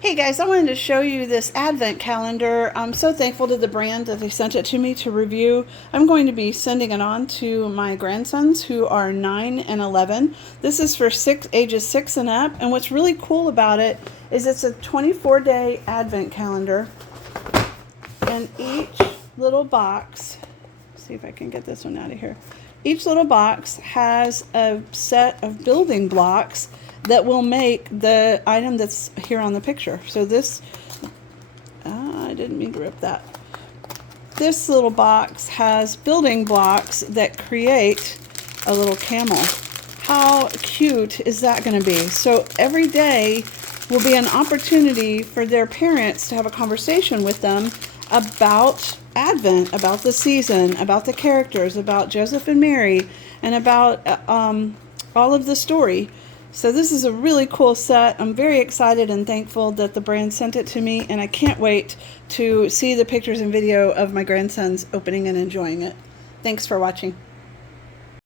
Hey guys, I wanted to show you this Advent calendar. I'm so thankful to the brand that they sent it to me to review. I'm going to be sending it on to my grandsons who are 9 and 11. This is for ages 6 and up, and what's really cool about it is it's a 24-day Advent calendar, and each little box, see if I can get this one out of here. Each little box has a set of building blocks that will make the item that's here on the picture. So this, I didn't mean to rip that. This little box has building blocks that create a little camel. How cute is that going to be? So every day will be an opportunity for their parents to have a conversation with them about Advent, about the season, about the characters, about Joseph and Mary, and about all of the story. So this is a really cool set. I'm very excited and thankful that the brand sent it to me, and I can't wait to see the pictures and video of my grandsons opening and enjoying it. Thanks for watching.